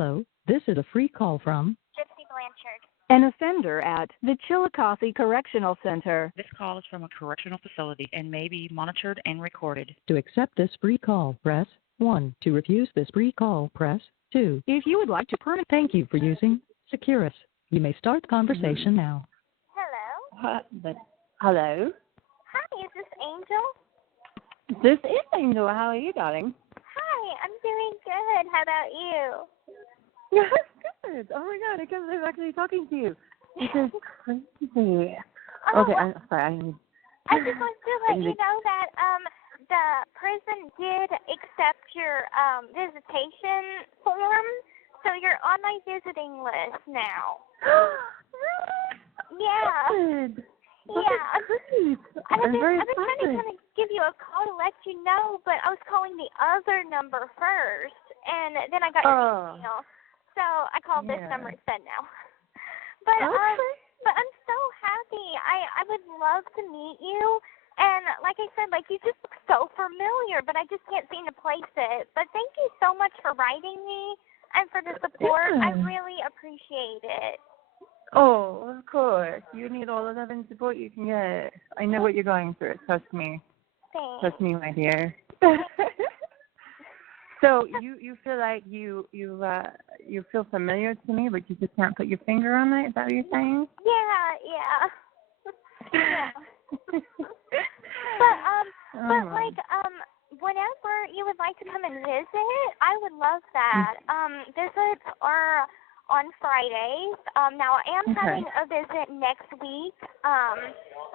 Hello, this is a free call from Gypsy Blanchard. An offender at the Chillicothe Correctional Center. This call is from a correctional facility and may be monitored and recorded. To accept this free call, press 1. To refuse this free call, press 2. If you would like to Thank you for using Securus. You may start the conversation now. Hello? Hello? Hi, is this Angel? This is Angel. How are you, darling? Hi, I'm doing good. How about you? Good. Oh my God, I can't believe I'm actually talking to you. This is crazy. Oh, Okay, well, I'm sorry. I just want to let you know that the prison did accept your visitation form, so you're on my visiting list now. Yeah. Good. Yeah. I've been trying to kind of give you a call to let you know, but I was calling the other number first, and then I got your email. So I called this number instead now. But but I'm so happy. I would love to meet you. And like I said, like you just look so familiar, but I just can't seem to place it. But thank you so much for writing me and for the support. I really appreciate it. Oh, of course. You need all the love and support you can get. I know what you're going through. Trust me. Thanks. Trust me, my dear. So you feel like you feel familiar to me, but you just can't put your finger on it. Is that what you're saying? Yeah. But whenever you would like to come and visit, I would love that. Visits are on Fridays. Now I am having a visit next week.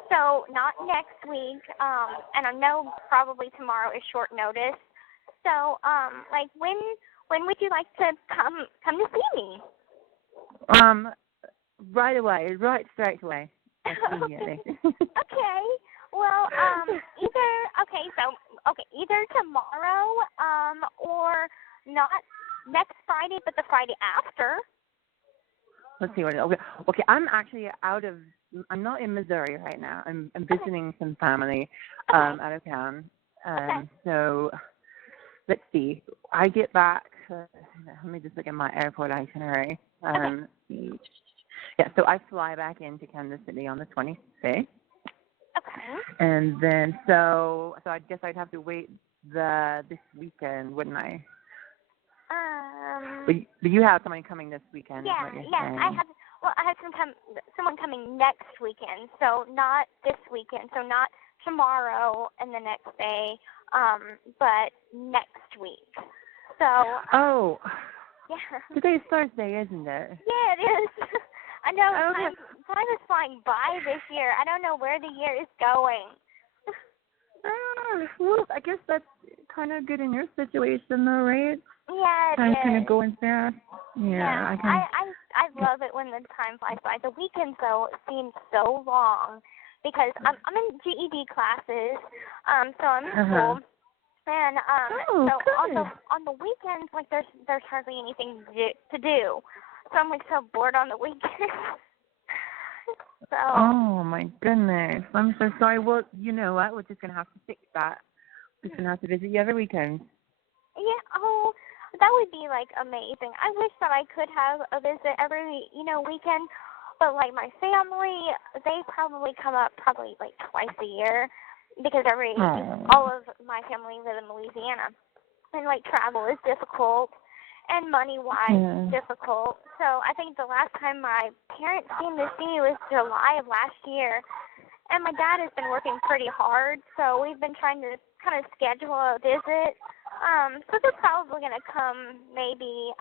So not next week. And I know probably tomorrow is short notice. So, like, when would you like to come to see me? Right away, straight away. Immediately. Okay. Well, either tomorrow, or not next Friday, but the Friday after. Let's see what. Okay. I'm not in Missouri right now. I'm visiting some family, out of town. So. Let's see. I get back. Let me just look at my airport itinerary. Yeah, so I fly back into Kansas City on the 26th. Okay. And then, so I guess I'd have to wait this weekend, wouldn't I? But you have someone coming this weekend. Yeah, is what you're saying. I have someone coming next weekend. So not this weekend. So not tomorrow and the next day. But next week. So. Yeah. Today's Thursday, isn't it? Yeah, it is. I know. Time is flying by this year. I don't know where the year is going. Well, I guess that's kind of good in your situation, though, right? Yeah, it is. Kind of going fast. Yeah. I love it when the time flies by. The weekends, though, seem so long. Because I'm in GED classes, so I'm in school, and so on the weekends, like there's hardly anything to do, so I'm like so bored on the weekends. So. Oh my goodness, I'm so sorry. Well, you know what? We're just gonna have to fix that. We're just gonna have to visit you every weekend. Yeah. Oh, that would be like amazing. I wish that I could have a visit every weekend. But, like, my family, they probably come up like twice a year because all of my family live in Louisiana. And, like, travel is difficult and money-wise difficult. So I think the last time my parents came to see me was July of last year. And my dad has been working pretty hard, so we've been trying to kind of schedule a visit. So they're probably going to come maybe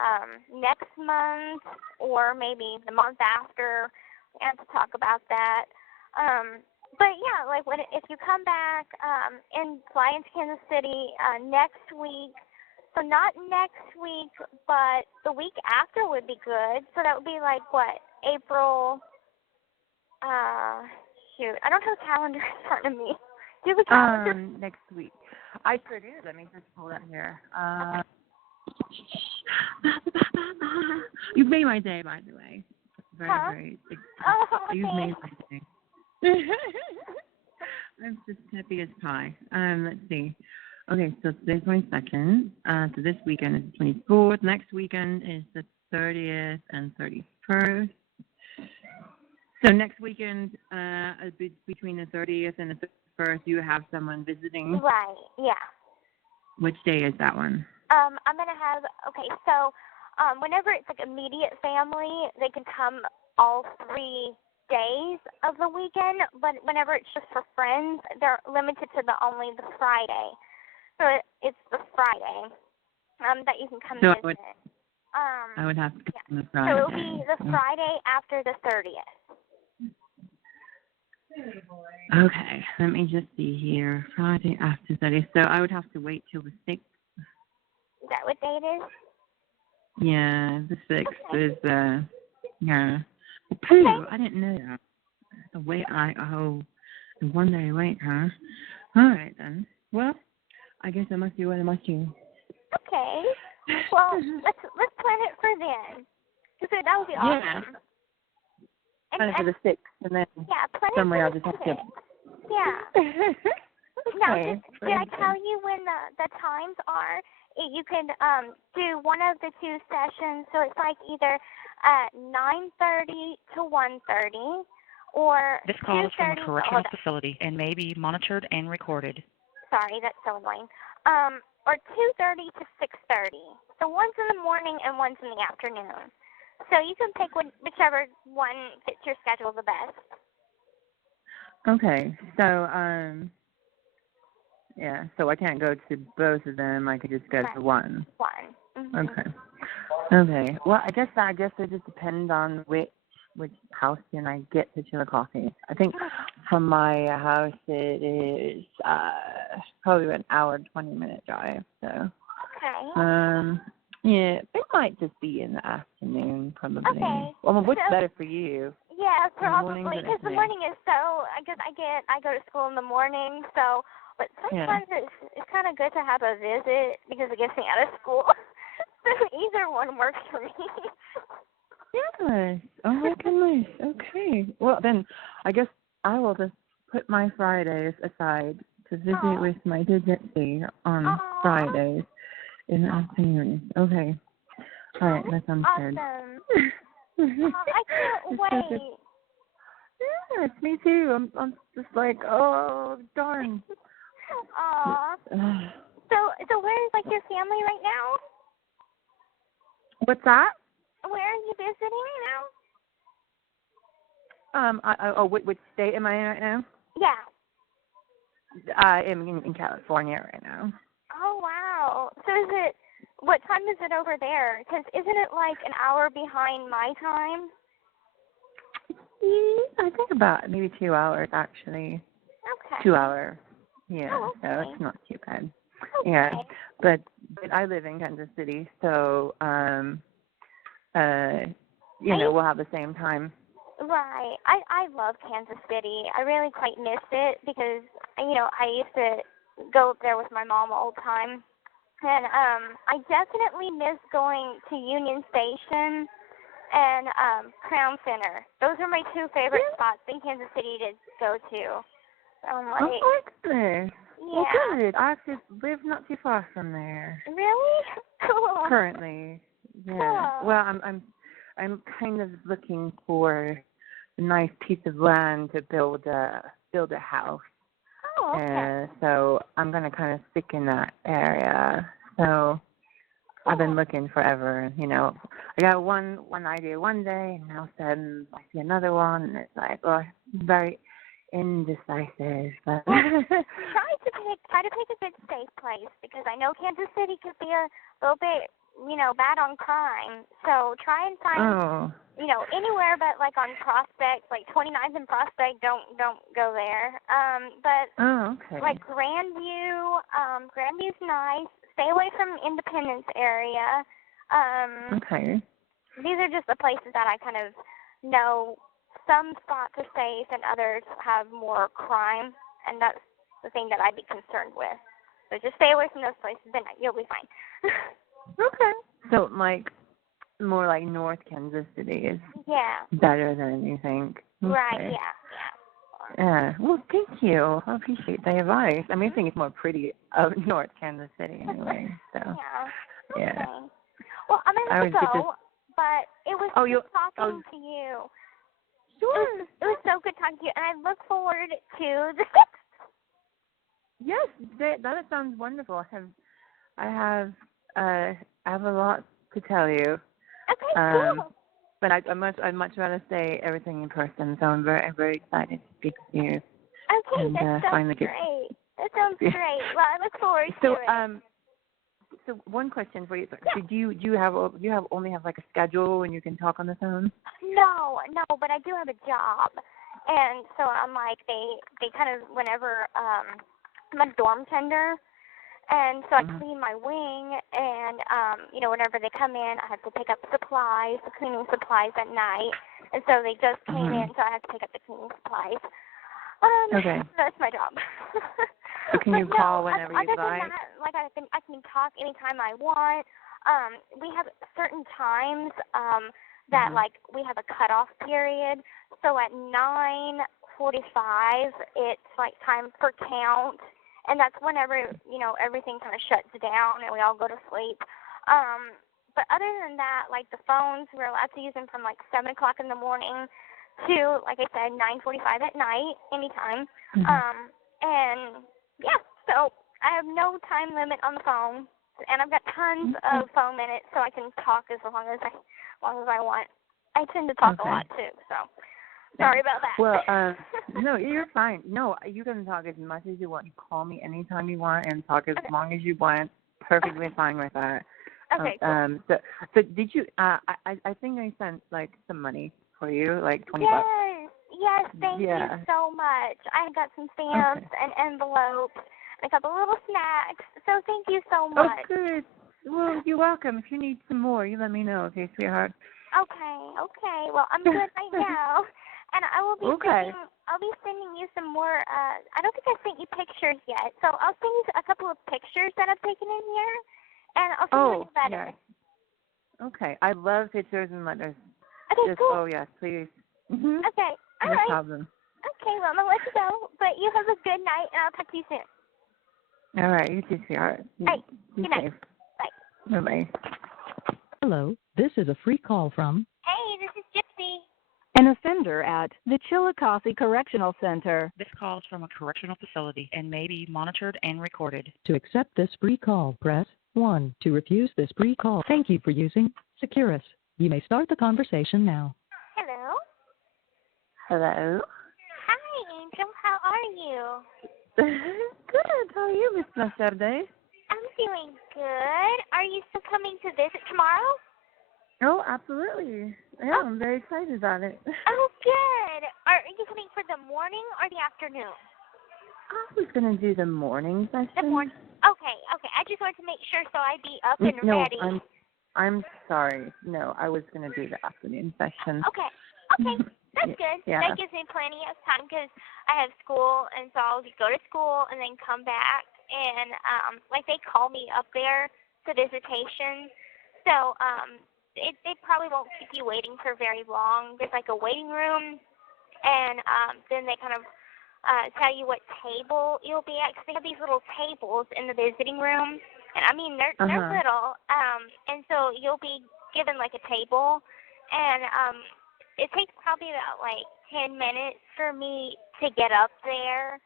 next month or maybe the month after, and to talk about that. But yeah, like if you come back and fly into Kansas City next week, so not next week, but the week after would be good. So that would be like what, April? Shoot, I don't have a calendar in front of me. Do you have a calendar? Next week. I sure do. Let me just pull it here. You've made my day, by the way. Very. You've made my day. I'm just happy as pie. Let's see. Okay, so today's 22nd. So this weekend is the 24th. Next weekend is the 30th and 31st. So next weekend, between the 30th and the 31st, you have someone visiting. Right, yeah. Which day is that one? I'm going to have, okay, so whenever it's like immediate family, they can come all 3 days of the weekend, but whenever it's just for friends, they're limited to only the Friday. So it's the Friday that you can come visit. I would have to come on the So Friday. it'll be the Friday after the 30th. Okay, let me just see here. Friday after 30th. So I would have to wait till the 6th. Is that what day it is? Yeah, the 6th Okay. is, yeah. Phew, Okay. I didn't know that. One day wait, huh? All right, then. Well, I guess I must do what I must do. Okay. Well, let's plan it for then. So that would be awesome. Yeah. And Plan it for the 6th, and then yeah, plan it somewhere for I'll the just have to. 6th. Yeah. Now, Okay. did I tell you when the times are? You can do one of the 2 sessions, so it's like either at 9:30 to 1:30, or This call is from a 2:30. correctional facility and may be monitored and recorded. Sorry, that's so annoying. Or 2:30 to 6:30. So one's in the morning and one's in the afternoon. So you can pick whichever one fits your schedule the best. Okay. So, yeah. So I can't go to both of them. I could just go to one. One. Mm-hmm. Okay. Okay. Well, I guess it just depends on which house can I get to Chillicothe. I think from my house it is probably an hour and 20-minute drive. So. Okay. Yeah, it might just be in the afternoon, probably. Okay. Well, what's So, better for you? Yeah, probably, morning or because the afternoon? morning is so, because I go to school in the morning, so, but sometimes it's kind of good to have a visit because it gets me out of school. So either one works for me. Yes. Oh my goodness. Okay. Well, then I guess I will just put my Fridays aside to visit with my Gypsy on Fridays in the afternoon. Okay. All right. That sounds good. Awesome. I can't wait. Yes, me too. I'm just like, oh darn. Aw. So where is like your family right now? What's that? Where are you visiting now? Which state am I in right now? Yeah. I'm in California right now. Oh wow. So what time is it over there? Because isn't it like an hour behind my time? I think about maybe 2 hours actually. Okay. 2 hours. Yeah. Oh, okay. So it's not too bad. Okay. Yeah. But I live in Kansas City, so we'll have the same time. Right. I love Kansas City. I really quite miss it because I used to go up there with my mom all the time. And I definitely miss going to Union Station and Crown Center. Those are my 2 favorite spots in Kansas City to go to. Oh, goodness. Yeah. Well, good. I actually live not too far from there. Really? Cool. Currently. Yeah. Cool. Well, I'm kind of looking for a nice piece of land to build a house. Oh, okay. So I'm gonna kind of stick in that area. So I've been looking forever. I got one idea one day, and all of a sudden I see another one, and it's like, very indecisive. But Try to pick a good safe place because I know Kansas City could be a little bit, bad on crime. So try and find, anywhere but like on Prospect, like 29th and Prospect. Don't go there. But okay. like Grandview, Grandview's nice. Stay away from Independence area. Okay. These are just the places that I kind of know. Some spots are safe and others have more crime, and that's the thing that I'd be concerned with. So just stay away from those places, then you'll be fine. Okay. So, more like North Kansas City is better than you think. Okay. Right, yeah. Yeah. Well, thank you. I appreciate the advice. I mean, I think it's more pretty up north Kansas City anyway. So. Yeah. Yeah. Okay. Well, I'm gonna have to go, but it was good talking to you. Sure. It was so good talking to you, and I look forward to the. Yes, that sounds wonderful. I have a lot to tell you. Okay, cool. But I'd much rather say everything in person. So I'm very excited to speak with you. Okay, and, that sounds great. That sounds great. Well, I look forward to it. So one question for you. So do you only have like a schedule and you can talk on the phone? No, but I do have a job, and so I'm like they kind of whenever I'm a dorm tender, and so I clean my wing, and whenever they come in, I have to pick up supplies, the cleaning supplies at night, and so they just came in, so I have to pick up the cleaning supplies. Okay. That's my job. So can you call whenever you like? Like I can talk anytime I want. We have certain times that like we have a cutoff period. So at 9:45, it's like time for count, and that's whenever everything kind of shuts down and we all go to sleep. But other than that, like the phones, we're allowed to use them from like 7 o'clock in the morning to, like I said, 9:45 at night, anytime. And yeah, so I have no time limit on the phone, and I've got tons of phone minutes, so I can talk as long as I want. I tend to talk a lot too, so sorry about that. Well, no, you're fine. No, you can talk as much as you want. Call me anytime you want and talk as long as you want. Perfectly fine with that. Okay. Cool. So did you? I think I sent like some money for you, like $20. Yes, thank you so much. I got some stamps and envelopes and a couple of little snacks. So thank you so much. Oh, good. Well, you're welcome. If you need some more, you let me know, okay, sweetheart? Okay. Well, I'm good right now, and I will be sending you some more. I don't think I sent you pictures yet, so I'll send you a couple of pictures that I've taken in here, and I'll send you a letter. Yes. Okay. I love pictures and letters. Okay, cool. Oh, yes, please. Okay. All right. No problem. Okay, well, I'm going to let you go, but you have a good night, and I'll talk to you soon. All right. You too, sweetheart. All right. Good night. Bye. Bye-bye. Hello, this is a free call from... Hey, this is Gypsy. An offender at the Chillicothe Correctional Center. This call is from a correctional facility and may be monitored and recorded. To accept this free call, press 1. To refuse this free call, thank you for using Securus. You may start the conversation now. Hello. Hello. Hi, Angel. How are you? Good. How are you, Miss Maserde? I'm doing good. Are you still coming to visit tomorrow? Oh, absolutely. Yeah, I'm very excited about it. Oh, good. Are you coming for the morning or the afternoon? I was going to do the morning session. The morning. Okay. I just wanted to make sure so I'd be up and ready. No, I'm sorry. No, I was going to do the afternoon session. Okay. That's good. Yeah. That gives me plenty of time because I have school, and so I'll go to school and then come back. And, they call me up there to visitation. So, they probably won't keep you waiting for very long. There's, a waiting room, and then they kind of tell you what table you'll be at. 'Cause they have these little tables in the visiting room. And, I mean, they're little. And so you'll be given, a table. And it takes probably about, 10 minutes for me to get up there.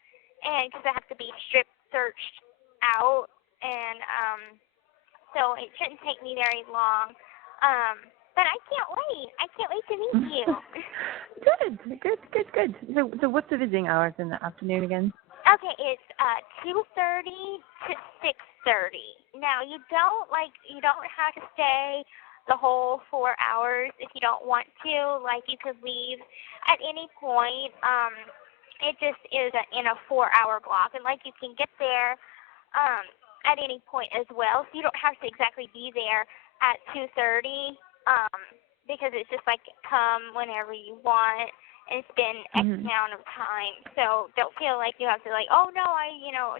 And because I have to be strip searched out. And so it shouldn't take me very long. But I can't wait. I can't wait to meet you. Good. So what's the visiting hours in the afternoon again? Okay, it's 2:30 to 6:30. Now you don't have to stay the whole 4 hours if you don't want to. You could leave at any point. It just is in a 4-hour block, and you can get there at any point as well. So you don't have to exactly be there at 2:30 because it's just come whenever you want and spend X amount of time. So don't feel like you have to oh no, I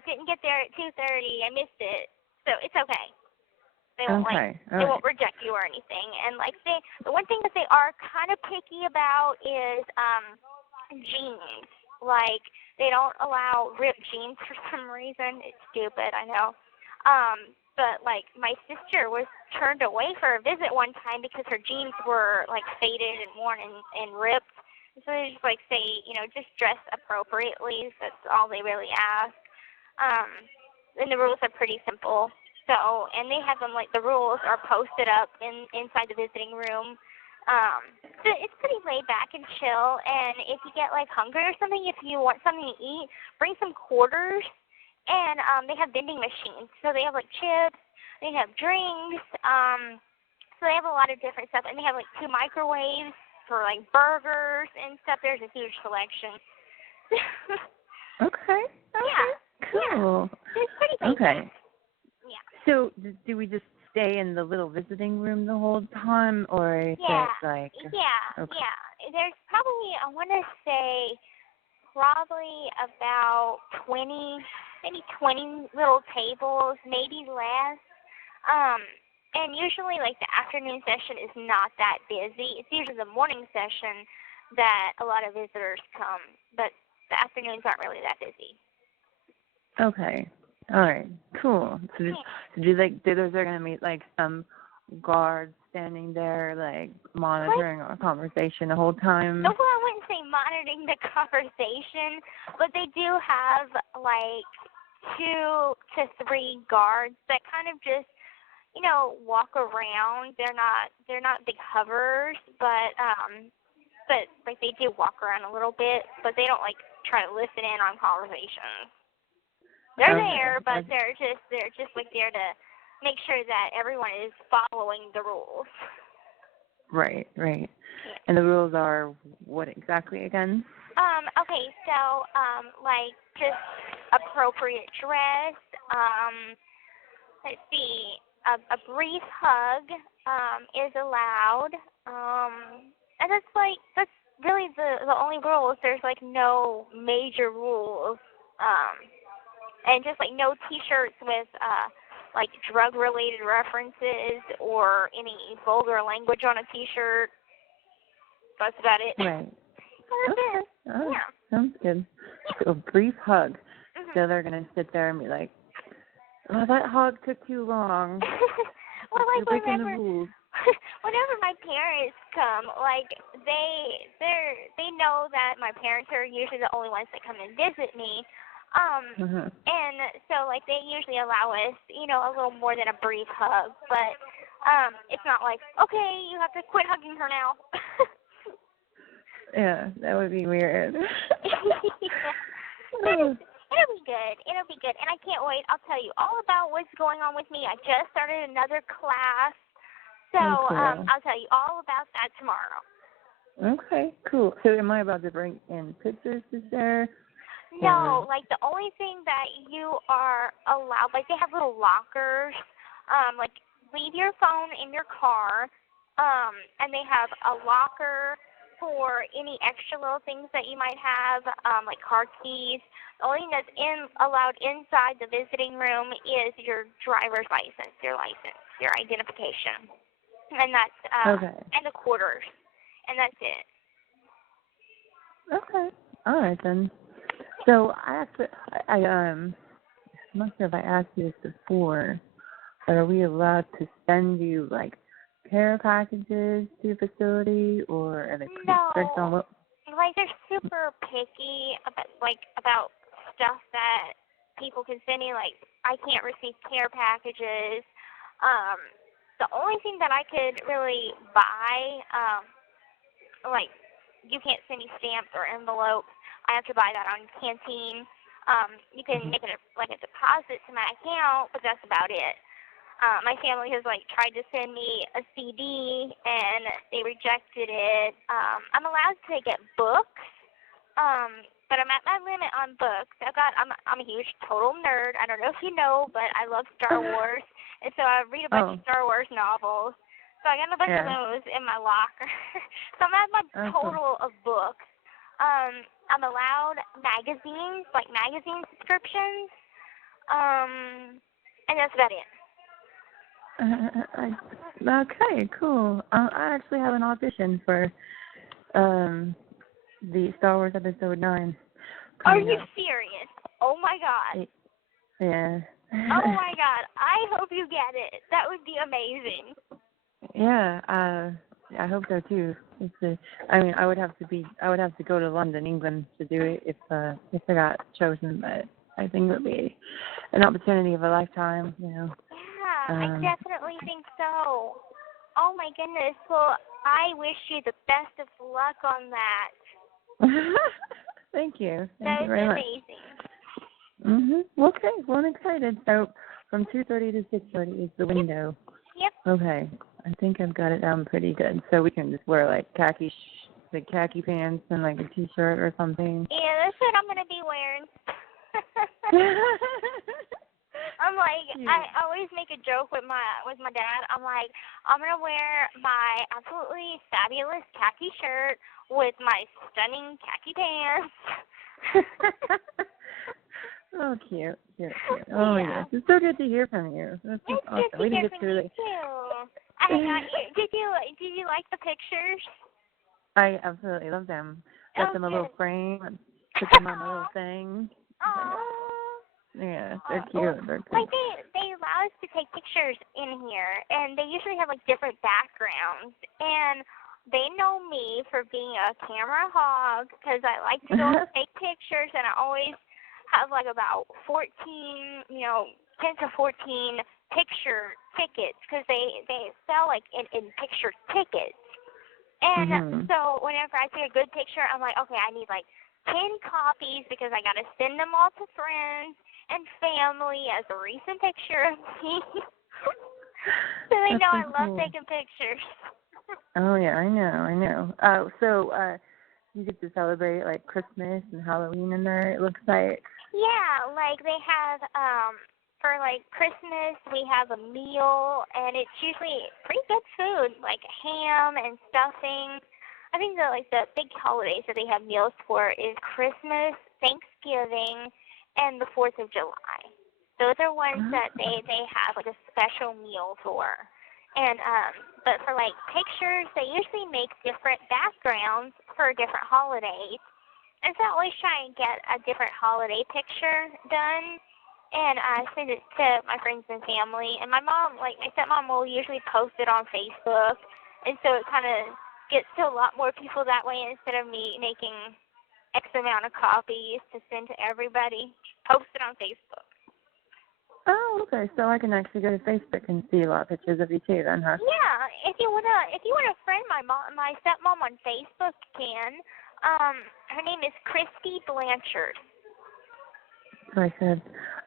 didn't get there at 2:30. I missed it. So it's okay. They won't they won't reject you or anything. And the one thing that they are kind of picky about is jeans. Like, they don't allow ripped jeans for some reason. It's stupid, I know. But, like, my sister was turned away for a visit one time because her jeans were, like, faded and worn and ripped. So they just, like, say, just dress appropriately. That's all they really ask. And the rules are pretty simple. So, and they have them, like, the rules are posted up inside the visiting room. So it's pretty laid back and chill. And if you get, like, hungry or something, if you want something to eat, bring some quarters. And they have vending machines. So they have, like, chips. They have drinks. So they have a lot of different stuff. And they have, like, 2 microwaves for, like, burgers and stuff. There's a huge selection. Okay. Yeah. Cool. Yeah. It's pretty basic. Okay. Yeah. So do we just stay in the little visiting room the whole time, or is it like? Yeah. Okay. Yeah. There's probably, I want to say, probably about 20 little tables, maybe less. And usually, like, the afternoon session is not that busy. It's usually the morning session that a lot of visitors come, but the afternoons aren't really that busy. Okay. All right. Cool. So those are gonna meet like some guards standing there, like monitoring our conversation the whole time? Well, I wouldn't say monitoring the conversation, but they do have like 2 to 3 guards that kind of just, walk around. They're not big hovers, but like they do walk around a little bit, but they don't like try to listen in on conversations. They're there, but they're just like there to make sure that everyone is following the rules. Right. Yeah. And the rules are what exactly again? Okay, so like just appropriate dress. Let's see, a brief hug is allowed. And that's really the only rules. There's like no major rules. And just like no T-shirts with like drug-related references or any vulgar language on a T-shirt. That's about it. Right. Okay. Oh, Yeah. Sounds good. So a brief hug. Mm-hmm. So they're gonna sit there and be like, "Oh, that hug took too long. Well, like You're breaking the rules." Whenever my parents come, like they know that my parents are usually the only ones that come and visit me. And so like they usually allow us, a little more than a brief hug, but it's not like, okay, you have to quit hugging her now. Yeah, that would be weird. It'll be good. It'll be good. And I can't wait. I'll tell you all about what's going on with me. I just started another class. So cool. I'll tell you all about that tomorrow. Okay, cool. So am I about to bring in pictures to share? No, like the only thing that you are allowed, like they have little lockers, like leave your phone in your car, and they have a locker for any extra little things that you might have, like car keys. The only thing that's allowed inside the visiting room is your driver's license, your identification, and that's and the quarters, and that's it. Okay. All right then. So I'm not sure if I asked you this before, but are we allowed to send you like care packages to the facility, or are they pretty strict on what? Like they're super picky about stuff that people can send me. Like I can't receive care packages. The only thing that I could really buy, like you can't send me stamps or envelopes. I have to buy that on Canteen. You can make it like a deposit to my account, but that's about it. My family has like tried to send me a CD and they rejected it. I'm allowed to get books, but I'm at my limit on books. I'm a huge total nerd. I don't know if you know, but I love Star Wars, and so I read a bunch of Star Wars novels. So I got a bunch of those in my locker. So I'm at my total of books. I'm allowed magazines, like magazine subscriptions, and that's about it. Okay, cool. I actually have an audition for the Star Wars Episode 9. Are coming you up. serious? Oh my God. Yeah. Oh my God. I hope you get it. That would be amazing. Yeah, I hope so too. I mean, I would have to go to London, England to do it if I got chosen, but I think it would be an opportunity of a lifetime, you know. Yeah, I definitely think so. Oh my goodness. Well, I wish you the best of luck on that. Thank you. Thank That you very was much. amazing. Okay. Well, I'm excited. So from 2:30 to 6:30 is the window. Yep. Okay. I think I've got it down pretty good. So we can just wear like khaki pants and like a t-shirt or something. Yeah, that's what I'm gonna be wearing. I'm like, I always make a joke with my dad. I'm like, I'm gonna wear my absolutely fabulous khaki shirt with my stunning khaki pants. Oh, cute. Oh, Yeah. yes. It's so good to hear from you. That's just It's awesome. good to We hear didn't get from to you too. I got you. Did you like the pictures? I absolutely love them. Got them a little frame and put them on a little thing. Aww. Yeah, they're cute. They're cute. Like they allow us to take pictures in here, and they usually have like different backgrounds. And they know me for being a camera hog because I like to go and take pictures, and I always have like about 10 to 14 picture tickets because they sell like in picture tickets. And so whenever I see a good picture, I'm like, okay, I need like 10 copies because I got to send them all to friends and family as a recent picture of me. So they know I love taking pictures. Oh, yeah, I know. So you get to celebrate like Christmas and Halloween in there, it looks like. Yeah, like they have, for like Christmas, we have a meal, and it's usually pretty good food, like ham and stuffing. I think that like the big holidays that they have meals for is Christmas, Thanksgiving, and the 4th of July. Those are ones that they have like a special meal for. And but for like pictures, they usually make different backgrounds for different holidays. And so I always try and get a different holiday picture done, and I send it to my friends and family. And my mom, like my stepmom, will usually post it on Facebook, and so it kind of gets to a lot more people that way instead of me making X amount of copies to send to everybody. Post it on Facebook. Oh, okay. So I can actually go to Facebook and see a lot of pictures of you too, then, huh? Yeah, if you wanna friend my stepmom on Facebook, you can. Her name is Christy Blanchard. So I said,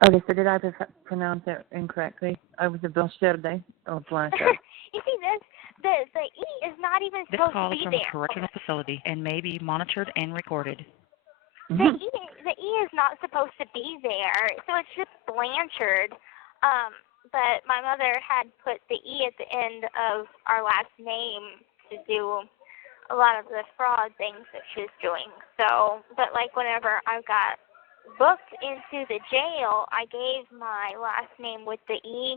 okay, so did I pronounce it incorrectly? I was a Blanchard or Blanchard. You see this? The E is not even This supposed call to is be from there. a correctional facility and may be monitored and recorded. The E is not supposed to be there, so it's just Blanchard. But my mother had put the E at the end of our last name to do a lot of the fraud things that she was doing. So, but like whenever I got booked into the jail, I gave my last name with the E,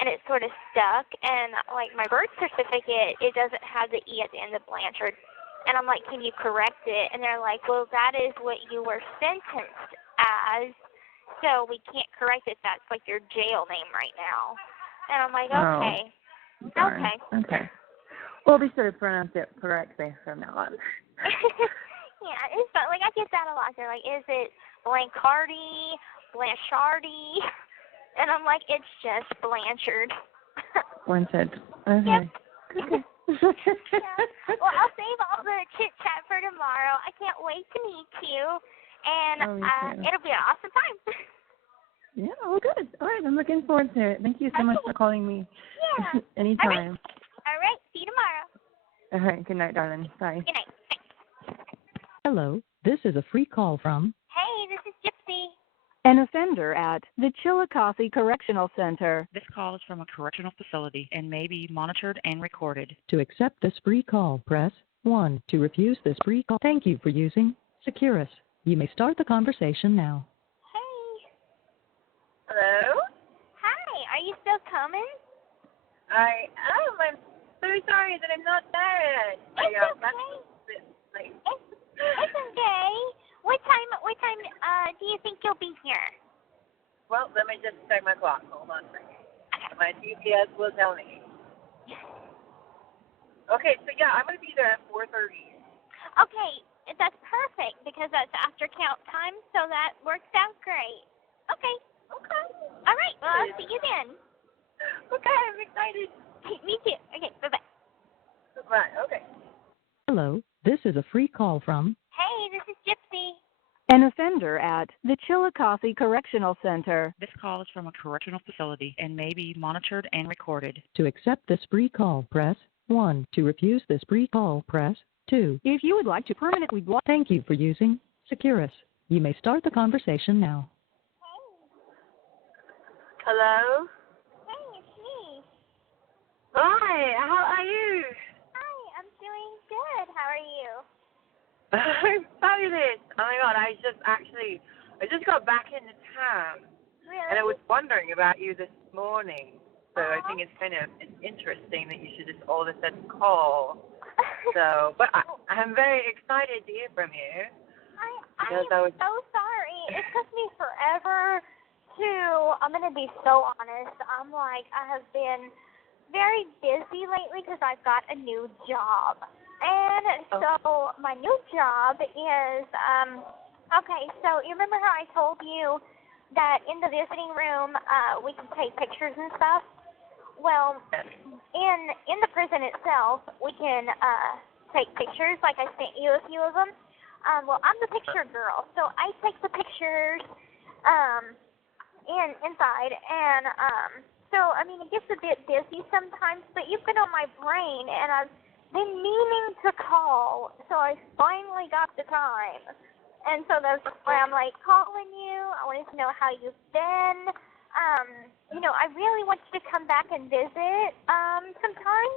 and it sort of stuck. And like my birth certificate, it doesn't have the E at the end of Blanchard. And I'm like, can you correct it? And they're like, well, that is what you were sentenced as, so we can't correct it. That's like your jail name right now. And I'm like, okay. Okay. We'll be sure to pronounce it correctly from now on. Yeah, it's fun. Like, I get that a lot. They're like, is it Blanchardy, Blanchardy? And I'm like, it's just Blanchard. Blanchard. Okay. Yep. Okay. Yeah. Well, I'll save all the chit-chat for tomorrow. I can't wait to meet you. And it'll be an awesome time. Yeah, well, good. All right, I'm looking forward to it. Thank you so much for calling me. Yeah. Anytime. All right. See you tomorrow. All right. Good night, darling. Bye. Good night. Hello, this is a free call from Hey, this is Gypsy. An offender at the Chillicothe Correctional Center. This call is from a correctional facility and may be monitored and recorded. To accept this free call, press 1. To refuse this free call, thank you for using Securus. You may start the conversation now. Hey. Hello? Hi. Are you still coming? I am. I'm so sorry that I'm not there. It's okay. It's okay. What time check my clock. Hold on a second. My GPS will tell me. Okay, so yeah, I'm going to be there at 4:30. Okay, that's perfect because that's after count time, so that works out great. Okay. Okay. All right, well, I'll see you then. Okay, I'm excited. Me too. Okay, bye-bye. Bye. Okay. Hello, this is a free call from Hey, this is Gypsy. An offender at the Chillicothe Correctional Center. This call is from a correctional facility and may be monitored and recorded. To accept this free call, press 1. To refuse this free call, press 2. If you would like to permanently block... Thank you for using Securus. You may start the conversation now. Hello? Hey, it's me. Hi, how are you? Hi, I'm doing good. How are you? I'm fabulous. Oh my god, I just got back into town. Really? And I was wondering about you this morning. So I think it's interesting that you should just all of a sudden call. So, but I'm very excited to hear from you. I'm so sorry. It took me forever to, I'm going to be so honest. I have been very busy lately because I've got a new job. And so my new job is, okay, so you remember how I told you that in the visiting room we can take pictures and stuff? Well, in the prison itself, we can take pictures, like I sent you a few of them. Well, I'm the picture girl, so I take the pictures inside, and so, I mean, it gets a bit busy sometimes, but you've been on my brain, and I've been meaning to call, so I finally got the time. And so that's why I'm, calling you. I wanted to know how you've been. I really want you to come back and visit sometime.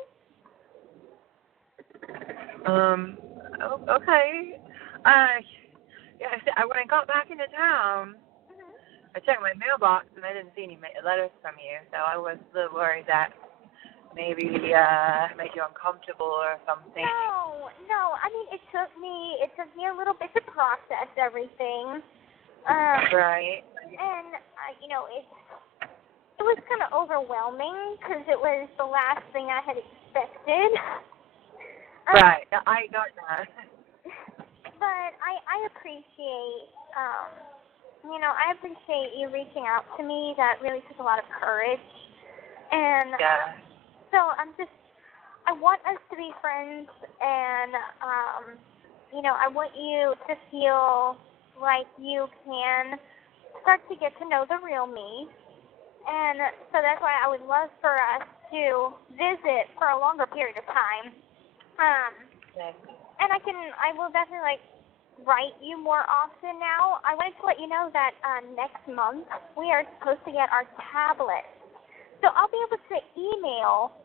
Okay. When I got back into town, I checked my mailbox and I didn't see any letters from you, so I was a little worried that maybe made you uncomfortable or something. No. I mean, it took me a little bit to process everything. Right. And it was kind of overwhelming because it was the last thing I had expected. Right. I got that. But I appreciate, I appreciate you reaching out to me. That really took a lot of courage. And yeah. so I want us to be friends, and, I want you to feel like you can start to get to know the real me. And so that's why I would love for us to visit for a longer period of time. And I will definitely, write you more often now. I wanted to let you know that next month we are supposed to get our tablets. So I'll be able to email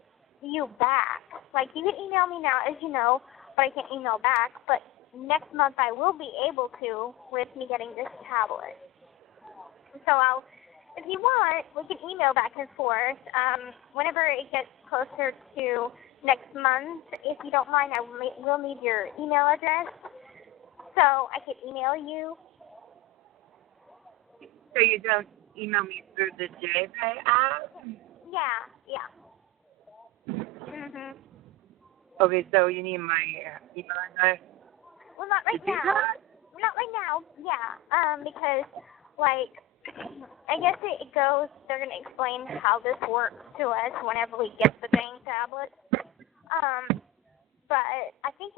you back. You can email me now, as you know, but I can't email back. But next month I will be able to with me getting this tablet. So if you want, we can email back and forth. Whenever it gets closer to next month, if you don't mind, I will need your email address so I can email you. So you don't email me through the JPay app? Yeah. Mhm. Okay, so you need my email address? Well, not right now. Not right now. Yeah. Because I guess it goes. They're gonna explain how this works to us whenever we get the dang tablet. But I think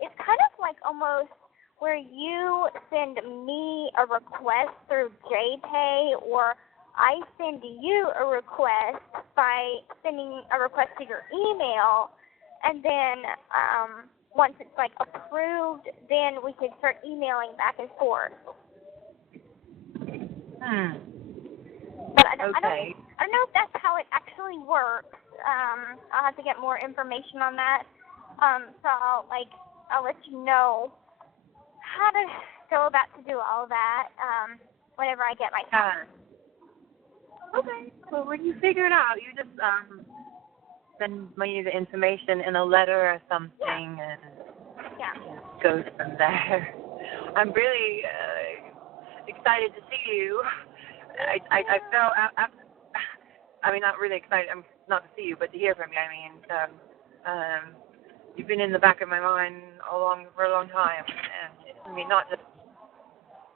it's kind of almost where you send me a request through JPay, or I send you a request by sending a request to your email, and then once it's approved, then we can start emailing back and forth. But I don't know if that's how it actually works. I'll have to get more information on that. So I'll let you know how to go about to do all that whenever I get my time. Okay. Well, when you figure it out, you just send me the information in a letter or something, and it goes from there. I'm really excited to see you. I felt, I mean, not really excited. I'm not to see you, but to hear from you. I mean, you've been in the back of my mind for a long time, and I mean, not just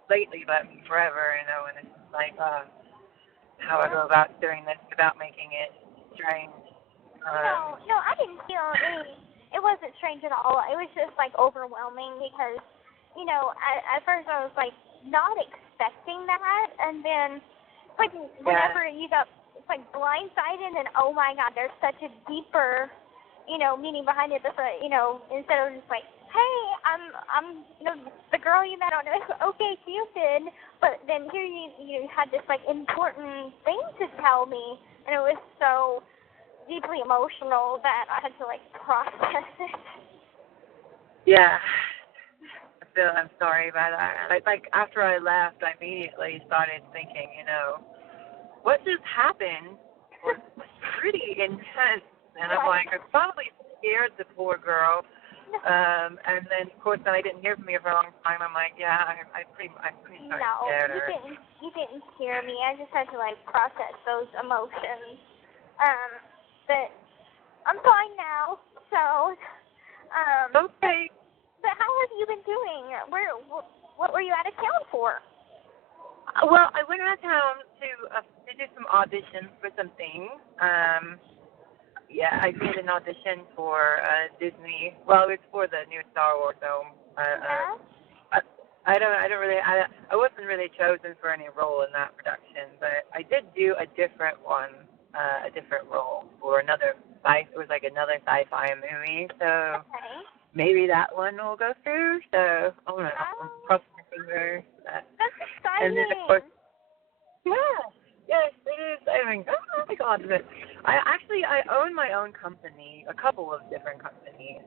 lately, but forever. You know, and it's like how I go about doing this without making it strange. No, I didn't feel it wasn't strange at all. It was just like overwhelming because, you know, at first I was like not expecting that, and then like whenever you got like blindsided, and oh my God, there's such a deeper, you know, meaning behind it. That's you know, instead of just like, hey, I'm you know the girl you met on Okcupid, but then here you had this like important thing to tell me, and it was so deeply emotional that I had to like process it. Yeah. I'm sorry about that. Like after I left, I immediately started thinking, you know, what just happened was pretty intense, and I'm like, I probably scared the poor girl. And then of course, then I didn't hear from you for a long time. I'm like, yeah, I pretty scared her. No, you didn't scare me. I just had to like process those emotions. But I'm fine now. So. Okay. But how have you been doing? What were you out of town for? Well, I went out of town to do some auditions for some things. Yeah, I did an audition for Disney. Well, it's for the new Star Wars film. I wasn't really chosen for any role in that production, but I did do a different one, a different role for another sci-fi movie. So. Okay. Maybe that one will go through, so I'm going to cross my fingers. That's exciting. And then, of course, yes, it is. I mean, oh my God. I own my own company, a couple of different companies.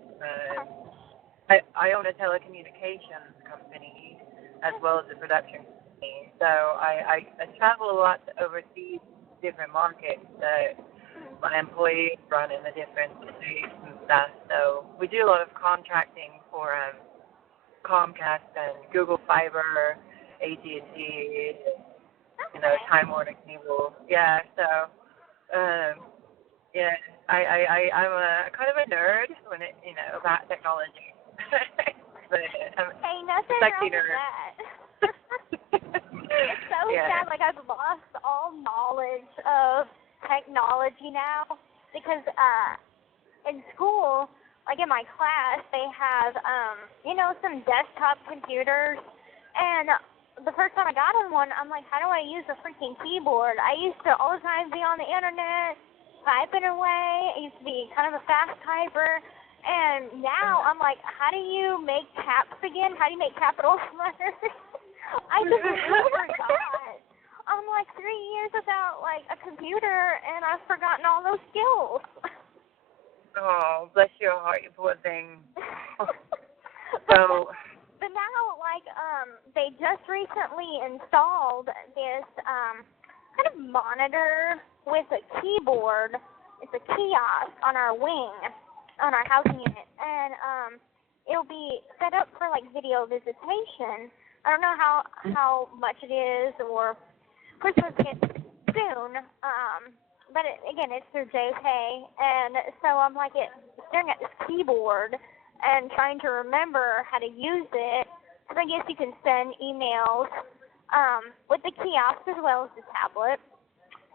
I own a telecommunications company as well as a production company. So I travel a lot to oversee different markets that my employees run in the different states and stuff. So we do a lot of contracting for Comcast and Google Fiber, AT&T, you know, Time Warner Cable. Yeah. So yeah, I'm a kind of a nerd when it about technology. But hey, nothing wrong with that. It's so sad. Like I've lost all knowledge of technology now because in school, like in my class, they have some desktop computers, and the first time I got on one, I'm like, how do I use a freaking keyboard? I used to all the time be on the internet typing away. I used to be kind of a fast typer, and now I'm like, how do you make caps again? How do you make capital letters? I just forgot. I'm like 3 years without like a computer, and I've forgotten all those skills. Oh, bless your heart, you poor thing. So. But now, like, they just recently installed this kind of monitor with a keyboard. It's a kiosk on our wing, on our housing unit, and it'll be set up for like video visitation. I don't know how much it is, or Christmas hits soon, but it's through JK, and so I'm like staring at this keyboard and trying to remember how to use it, because I guess you can send emails with the kiosk as well as the tablet.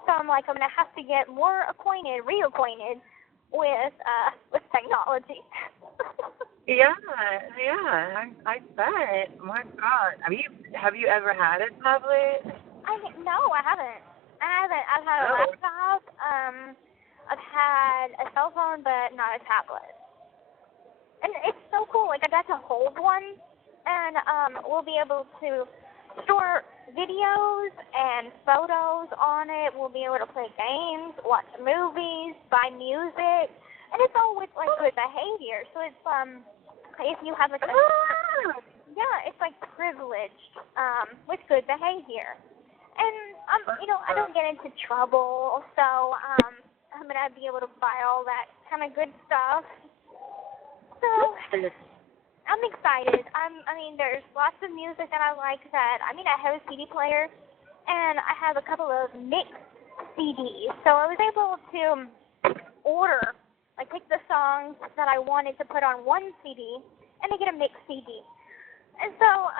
So I'm like, I'm going to have to get reacquainted with technology. Yeah, I bet. My God, have you ever had a tablet? No, I haven't. I've had a laptop. I've had a cell phone, but not a tablet. And it's so cool. Like I got to hold one, and we'll be able to store videos and photos on it. We'll be able to play games, watch movies, buy music, and it's all with like good behavior. So it's if you have like it's like privileged with good behavior. And I don't get into trouble, so I'm gonna be able to buy all that kind of good stuff. So I'm excited. There's lots of music that I like. I have a CD player, and I have a couple of mixed CDs. So I was able to order, like pick the songs that I wanted to put on one CD, and they get a mixed CD. And so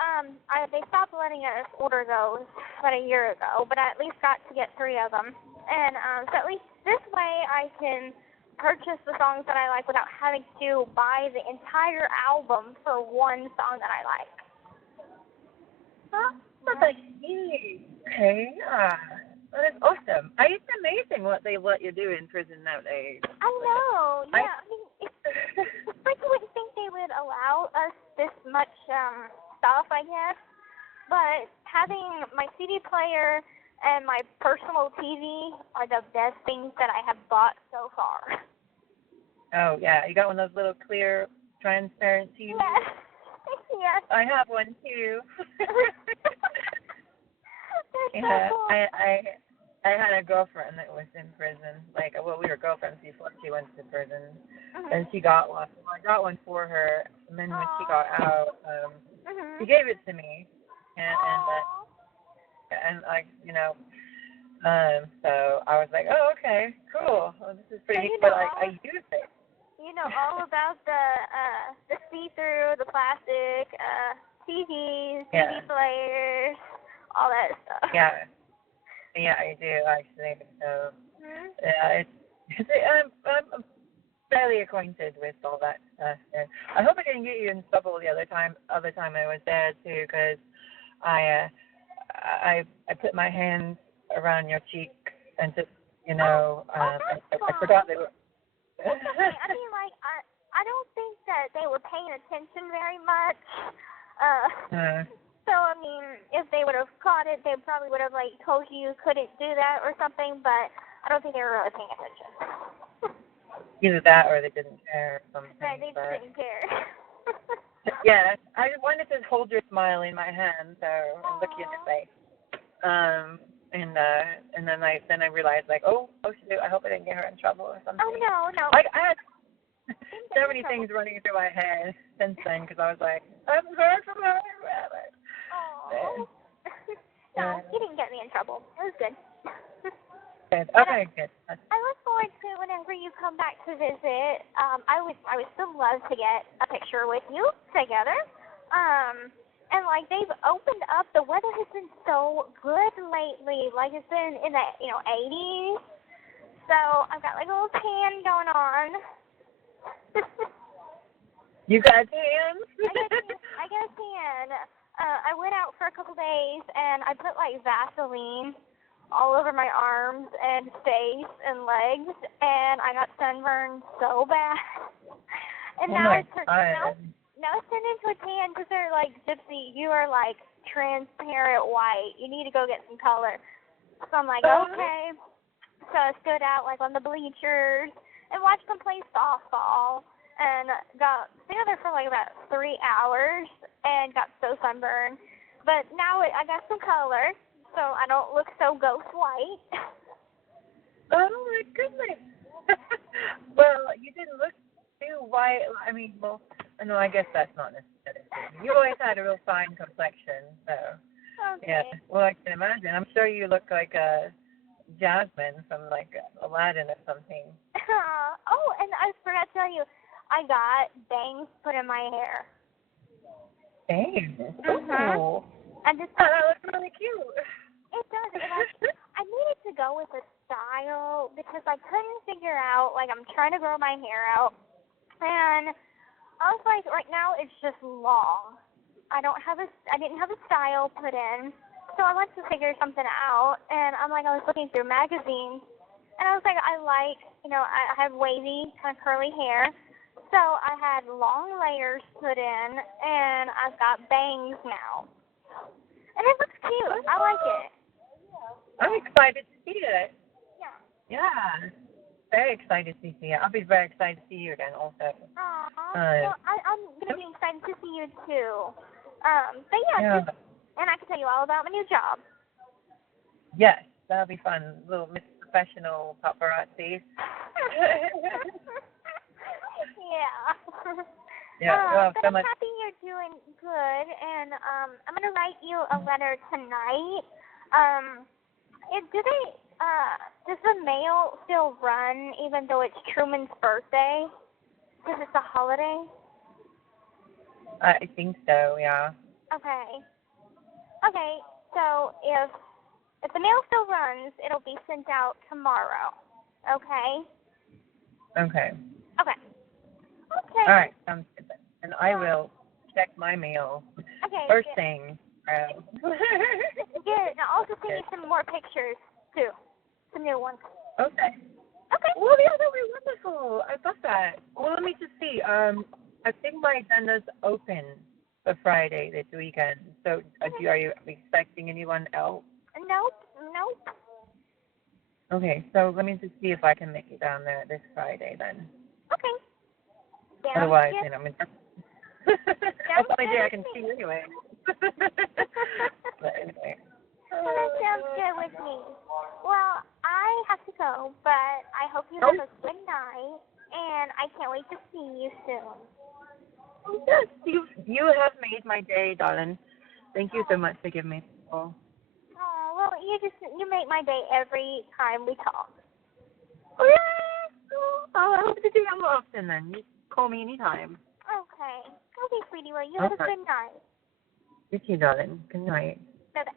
they stopped letting us order those about a year ago, but I at least got to get 3 of them. And so at least this way I can purchase the songs that I like without having to buy the entire album for one song that I like. That's like huge. Okay. That is awesome. It's amazing what they let you do in prison nowadays. I know. Yeah. I mean, it's like you wouldn't think they would allow us this much stuff, I guess. But having my CD player and my personal TV are the best things that I have bought so far. Oh, yeah. You got one of those little clear, transparent TVs? Yes. Yes. I have one, too. Yeah, so cool. I had a girlfriend that was in prison. Like, well, we were girlfriends before she went to prison. And she got one. Well, I got one for her. And then when she got out, she gave it to me. And like, you know, so I was like, oh, okay, cool. Well, this is pretty neat, but I use it. You know all about the see-through, the plastic, TVs, CD players, all that stuff. Yeah, I do actually. So yeah, I'm fairly acquainted with all that stuff. And I hope I didn't get you in trouble the other time I was there too, because I put my hands around your cheek and just, you know, I forgot they were. I mean, like, I don't think that they were paying attention very much. So, I mean, if they would have caught it, they probably would have, like, told you couldn't do that or something, but I don't think they were really paying attention. Either that or they didn't care or something. Right, they just didn't care. Yeah, I wanted to hold your smile in my hand, so and look you in the face. And then I realized, like, oh shoot, I hope I didn't get her in trouble or something. Oh, no. Like, I had so many things running through my head since then, because I was like, I'm heard from her forever. Oh. No, you didn't get me in trouble. It was good. Good. Okay, good. I look forward to whenever you come back to visit. I would still love to get a picture with you together. And like they've opened up, the weather has been so good lately. Like it's been in the 80s. So I've got like a little tan going on. You got a tan? I got a tan. I went out for a couple days and I put like Vaseline all over my arms and face and legs, and I got sunburned so bad. And now it's turned into a tan because they're like, Gypsy, you are like transparent white. You need to go get some color. So I'm like, okay. So I stood out like on the bleachers and watched them play softball and got there for like about 3 hours and got so sunburned. But now I got some color, so I don't look so ghost white. Oh my goodness. Well, you didn't look too white. I mean, well, no, I guess that's not necessarily true. You always had a real fine complexion, so. Okay. Yeah. Well, I can imagine. I'm sure you look like Jasmine from like Aladdin or something. Oh, and I forgot to tell you, I got bangs put in my hair. Bangs? Oh. And this that looks really cute. It does. I needed to go with a style because I couldn't figure out, like, I'm trying to grow my hair out. And I was like, right now it's just long. I didn't have a style put in. So I went to figure something out. And I was looking through magazines. And I was like, I have wavy, kind of curly hair. So I had long layers put in. And I've got bangs now. And it looks cute. I like it. I'm excited to see it. Yeah. Yeah. Very excited to see it. I'll be very excited to see you again also. Well, I'm going to be excited to see you too. But yeah. And I can tell you all about my new job. Yes, that'll be fun. A little Miss Professional paparazzi. Yeah. Yeah, but I'm happy you're doing good, and I'm going to write you a letter tonight. Does the mail still run even though it's Truman's birthday? Because it's a holiday? I think so, yeah. Okay. Okay, so if the mail still runs, it'll be sent out tomorrow. Okay? Okay. Okay. Okay. All right, sounds good then. And I will check my mail first good. thing. Good. Now also send you some more pictures, too. Some new ones. Okay. Okay. Well, yeah, that would be wonderful. I love that. Well, let me just see. I think my agenda's open for Friday this weekend. So, are you expecting anyone else? Nope. Okay, so let me just see if I can make it down there this Friday then. Okay. Otherwise, I mean, that's the only day I can see anyway. But anyway. Well, that sounds good with me. Well, I have to go, but I hope you have a good night, and I can't wait to see you soon. Yes, you have made my day, darling. Thank you so much for giving me a call. Oh, well, you make my day every time we talk. Oh, yeah. I hope to do that more often then. You call me anytime. Okay. Okay, sweetie. Well, you have a good night. You too, darling. Good night. Bye-bye.